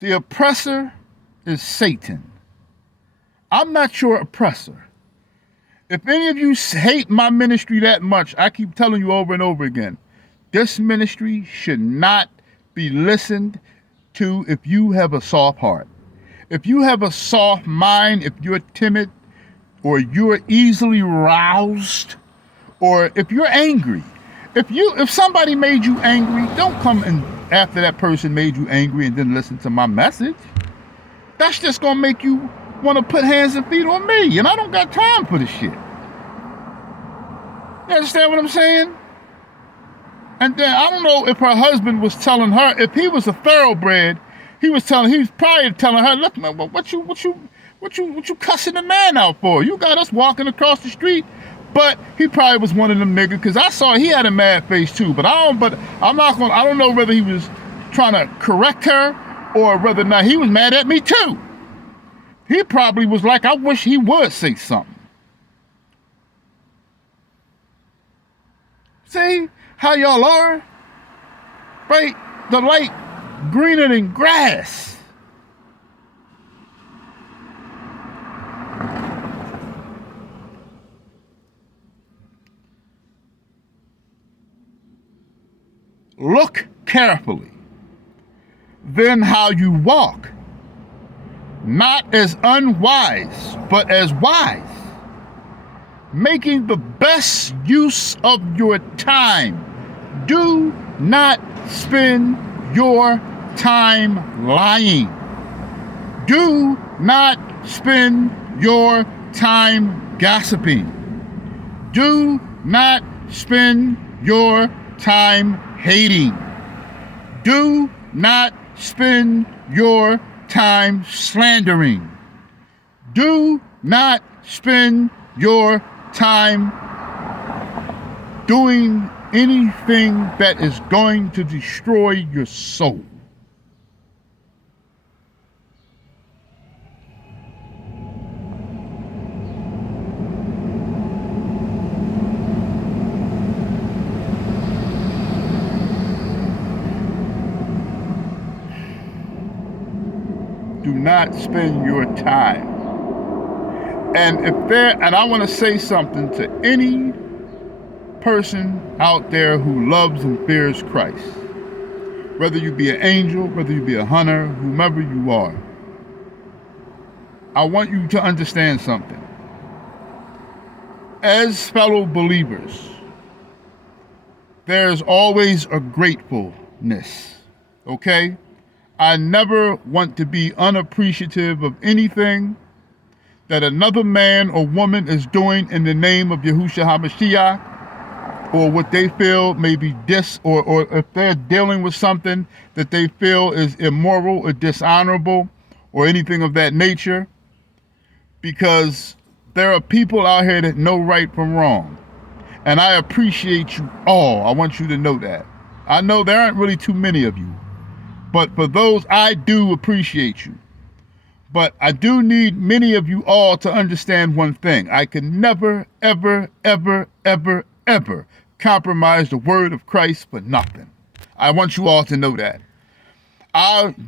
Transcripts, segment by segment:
The oppressor is Satan. I'm not your oppressor. If any of you hate my ministry that much, I keep telling you over and over again, this ministry should not be listened to if you have a soft heart. If you have a soft mind, if you're timid, or you're easily roused, or if you're angry, if somebody made you angry, don't come and after that person made you angry and then listen to my message. That's just gonna make you want to put hands and feet on me, and I don't got time for this shit. You understand what I'm saying? And then I don't know if her husband was telling her, if he was a thoroughbred, he was probably telling her, look, man, what you cussing the man out for? You got us walking across the street. But he probably was one of them niggas, because I saw he had a mad face too. But I don't know whether he was trying to correct her or whether or not he was mad at me too. He probably was like, I wish he would say something. See how y'all are? Right? The light greener than grass. Look carefully. Then how you walk, not as unwise, but as wise, making the best use of your time. Do not spend your time lying. Do not spend your time gossiping. Do not spend your time hating. Do not spend your time slandering. Do not spend your time doing anything that is going to destroy your soul. Do not spend your time. And I want to say something to any person out there who loves and fears Christ. Whether you be an angel, whether you be a hunter, whomever you are. I want you to understand something. As fellow believers, there's always a gratefulness, okay? I never want to be unappreciative of anything that another man or woman is doing in the name of Yahushua HaMashiach, or what they feel may be or if they're dealing with something that they feel is immoral or dishonorable or anything of that nature, because there are people out here that know right from wrong. And I appreciate you all. I want you to know that. I know there aren't really too many of you. But for those, I do appreciate you. But I do need many of you all to understand one thing. I can never, ever, ever, ever, ever compromise the word of Christ for nothing. I want you all to know that.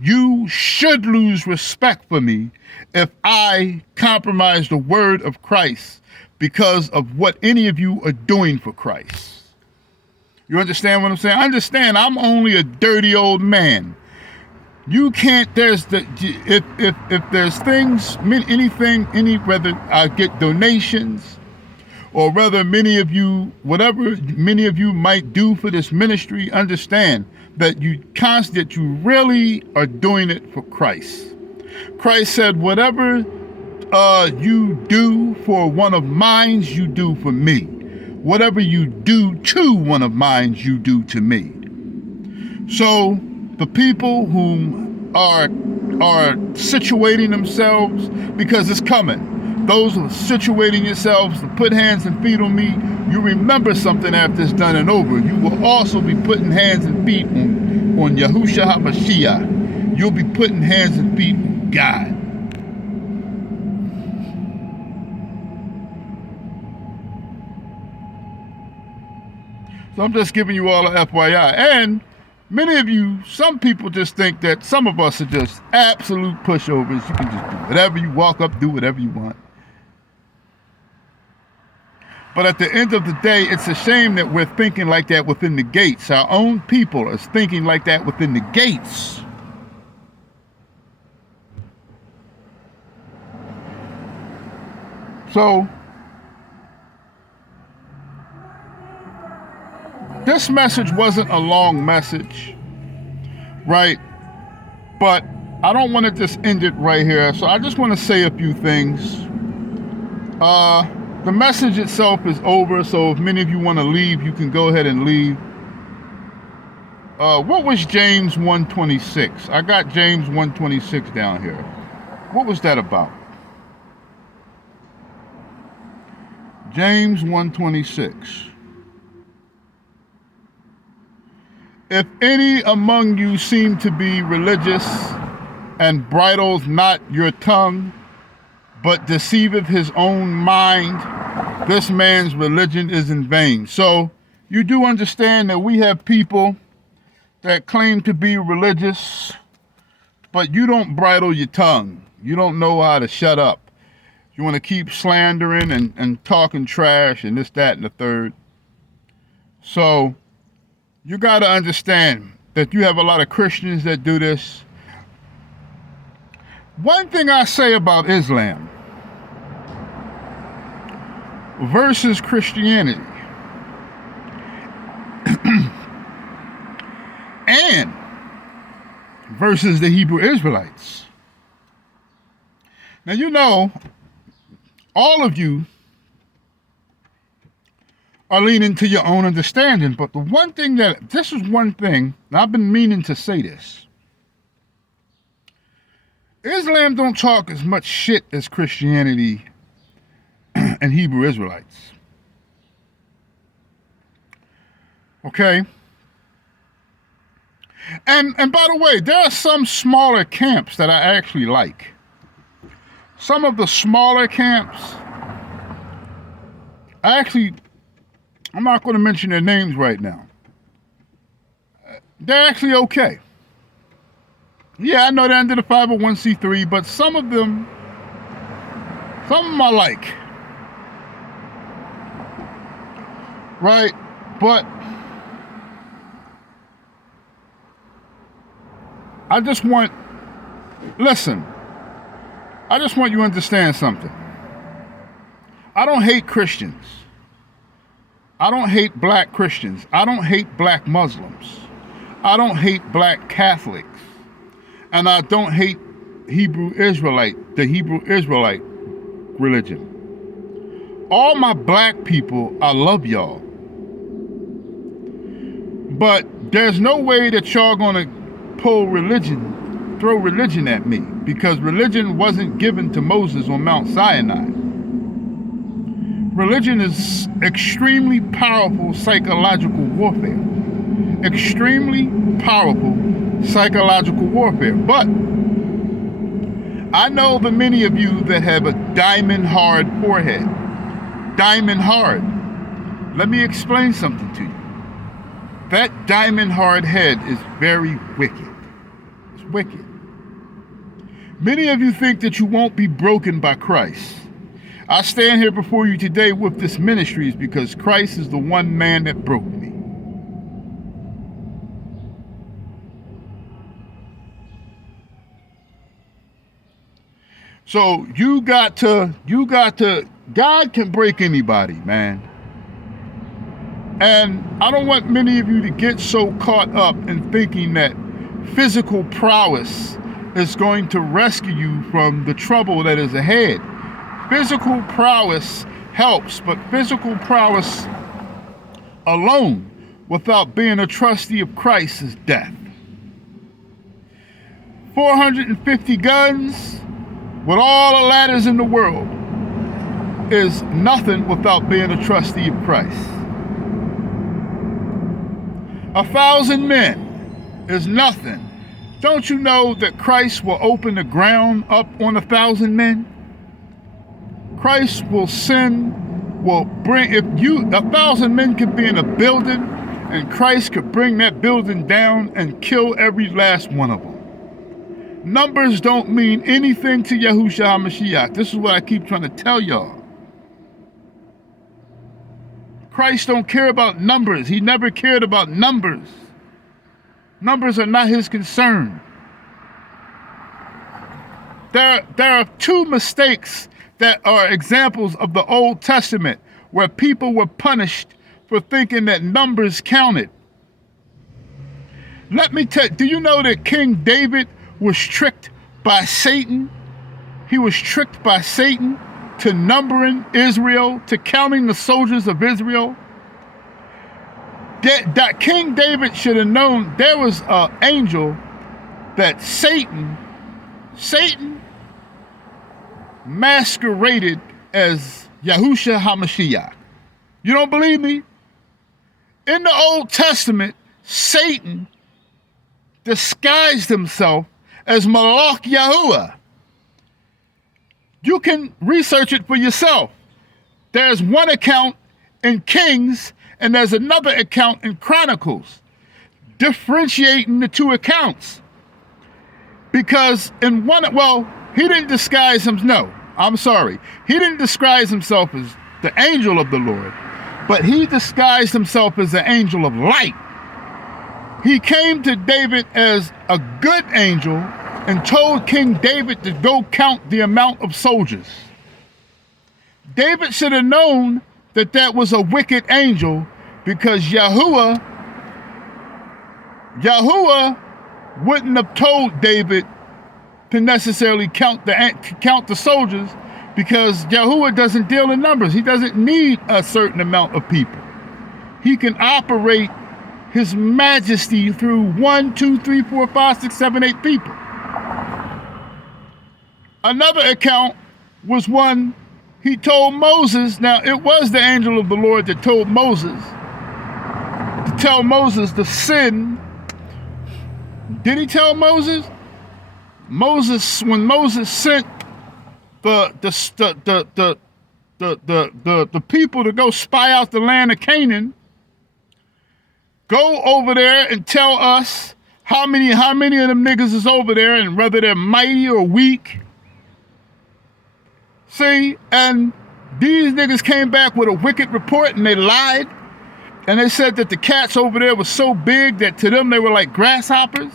You should lose respect for me if I compromise the word of Christ because of what any of you are doing for Christ. You understand what I'm saying? Understand, I'm only a dirty old man. You can't, if there's things, whether I get donations or whether whatever many of you might do for this ministry, understand that you really are doing it for Christ. Christ said, whatever you do for one of mine, you do for me. Whatever you do to one of mine, you do to me. So the people who are situating themselves, because it's coming, those who are situating yourselves to put hands and feet on me, you remember something after it's done and over. You will also be putting hands and feet on Yahushua HaMashiach. You'll be putting hands and feet on God. So I'm just giving you all an FYI. And Many of you, some people just think that some of us are just absolute pushovers. You can just do whatever you walk up, do whatever you want. But at the end of the day, it's a shame that we're thinking like that within the gates. Our own people is thinking like that within the gates. So, this message wasn't a long message, right? But I don't want to just end it right here. So I just want to say a few things. The message itself is over, so if many of you want to leave, you can go ahead and leave. What was James 1:26? I got James 1:26 down here. What was that about? James 1:26. If any among you seem to be religious and bridles not your tongue, but deceiveth his own mind, this man's religion is in vain. So you do understand that we have people that claim to be religious, but you don't bridle your tongue. You don't know how to shut up. You want to keep slandering and talking trash and this, that, and the third. So you got to understand that you have a lot of Christians that do this. One thing I say about Islam versus Christianity and versus the Hebrew Israelites. Now, you know, all of you are leaning to your own understanding, but this is one thing, and I've been meaning to say this. Islam don't talk as much shit as Christianity and Hebrew Israelites. Okay? And by the way, there are some smaller camps that I actually like. Some of the smaller camps, I'm not going to mention their names right now. They're actually okay. Yeah, I know they're under the 501c3, but some of them I like. Right? But I just want you to understand something. I don't hate Christians. I don't hate black Christians. I don't hate black Muslims. I don't hate black Catholics. And I don't hate the Hebrew Israelite religion. All my black people, I love y'all. But there's no way that y'all gonna throw religion at me, because religion wasn't given to Moses on Mount Sinai. Religion is extremely powerful psychological warfare. Extremely powerful psychological warfare. But I know the many of you that have a diamond hard forehead. Diamond hard. Let me explain something to you. That diamond hard head is very wicked. It's wicked. Many of you think that you won't be broken by Christ. I stand here before you today with this ministry is because Christ is the one man that broke me. So you got to, God can break anybody, man. And I don't want many of you to get so caught up in thinking that physical prowess is going to rescue you from the trouble that is ahead. Physical prowess helps, but physical prowess alone without being a trustee of Christ is death. 450 guns with all the ladders in the world is nothing without being a trustee of Christ. 1,000 men is nothing. Don't you know that Christ will open the ground up on 1,000 men? Christ will bring, 1,000 men can be in a building and Christ could bring that building down and kill every last one of them. Numbers don't mean anything to Yahushua HaMashiach. This is what I keep trying to tell y'all. Christ don't care about numbers. He never cared about numbers. Numbers are not his concern. There are two mistakes that are examples of the Old Testament where people were punished for thinking that numbers counted. Let me tell you, do you know that King David was tricked by Satan? He was tricked by Satan to numbering Israel, to counting the soldiers of Israel. That King David should have known there was an angel that Satan masqueraded as Yahushua HaMashiach. You don't believe me? In the Old Testament, Satan disguised himself as Malach Yahuwah. You can research it for yourself. There's one account in Kings and there's another account in Chronicles, differentiating the two accounts. Because in one, he didn't disguise himself. No, I'm sorry. He didn't disguise himself as the angel of the Lord, but he disguised himself as the angel of light. He came to David as a good angel and told King David to go count the amount of soldiers. David should have known that that was a wicked angel, because Yahuwah wouldn't have told David to necessarily count the soldiers, because Yahuwah doesn't deal in numbers. He doesn't need a certain amount of people. He can operate his majesty through 1, 2, 3, 4, 5, 6, 7, 8 people. Another account was one he told Moses. Now, it was the angel of the Lord that told Moses to tell Moses to sin. Did he tell Moses? When Moses sent the people to go spy out the land of Canaan, go over there and tell us how many of them niggas is over there and whether they're mighty or weak. See, and these niggas came back with a wicked report and they lied. And they said that the cats over there were so big that to them they were like grasshoppers.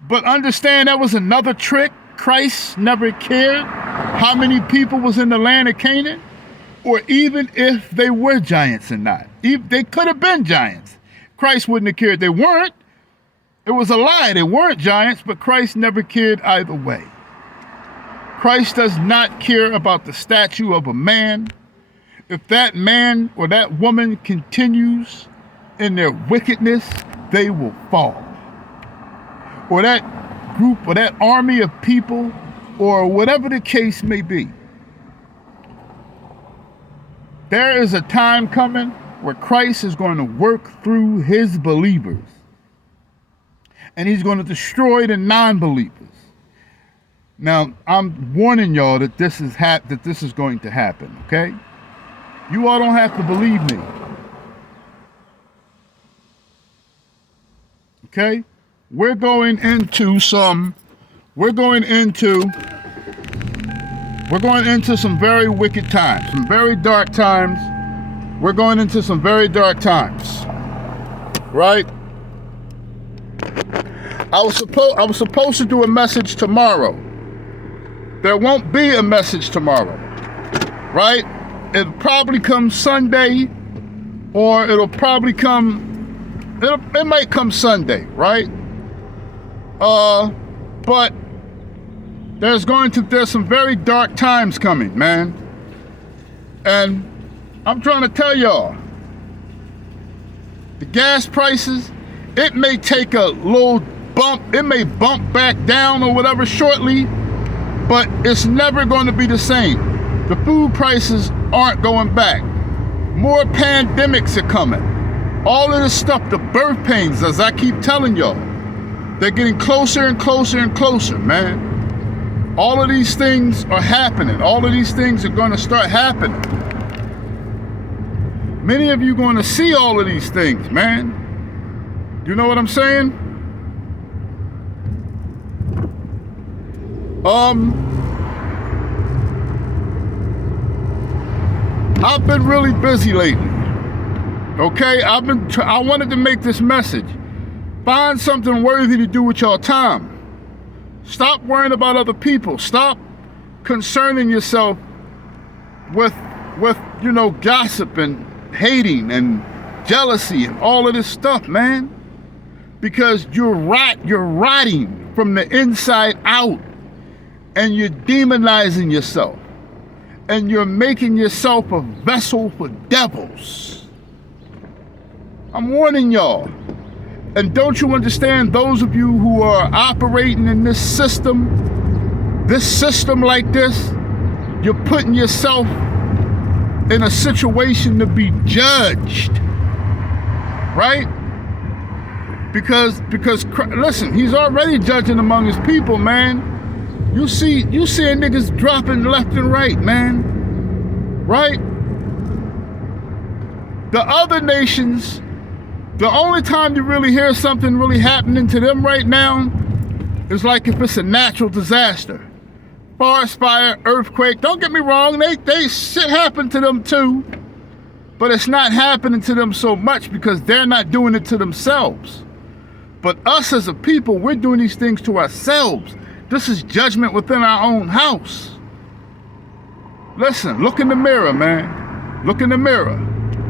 But understand, that was another trick. Christ never cared how many people was in the land of Canaan, or even if they were giants or not. They could have been giants. Christ wouldn't have cared. They weren't. It was a lie. They weren't giants, but Christ never cared either way. Christ does not care about the statue of a man. If that man or that woman continues in their wickedness, they will fall. Or that group or that army of people, or whatever the case may be. There is a time coming where Christ is going to work through his believers. And he's going to destroy the non-believers. Now, I'm warning y'all that this is going to happen, okay? You all don't have to believe me. Okay? We're going into some very wicked times, some very dark times. We're going into some very dark times. Right? I was supposed to do a message tomorrow. There won't be a message tomorrow. Right? It'll probably come Sunday, or it might come Sunday, right? But there's some very dark times coming, man. And I'm trying to tell y'all, the gas prices, it may take a little bump, it may bump back down or whatever shortly, but it's never going to be the same. The food prices aren't going back. More pandemics are coming. All of this stuff, the birth pains, as I keep telling y'all, they're getting closer and closer and closer, man. All of these things are happening. All of these things are going to start happening. Many of you going to see all of these things, man. You know what I'm saying? I've been really busy lately. Okay, I wanted to make this message. Find something worthy to do with your time. Stop worrying about other people. Stop concerning yourself with gossip and hating and jealousy and all of this stuff, man. Because you're rotting from the inside out, and you're demonizing yourself, and you're making yourself a vessel for devils. I'm warning y'all. And don't you understand, those of you who are operating in this system like this, you're putting yourself in a situation to be judged, right? Because listen, he's already judging among his people, man. You seeing niggas dropping left and right, man, right? The other nations, the only time you really hear something really happening to them right now is like if it's a natural disaster. Forest fire, earthquake. Don't get me wrong, they shit happen to them too. But it's not happening to them so much because they're not doing it to themselves. But us as a people, we're doing these things to ourselves. This is judgment within our own house. Listen, look in the mirror, man. Look in the mirror.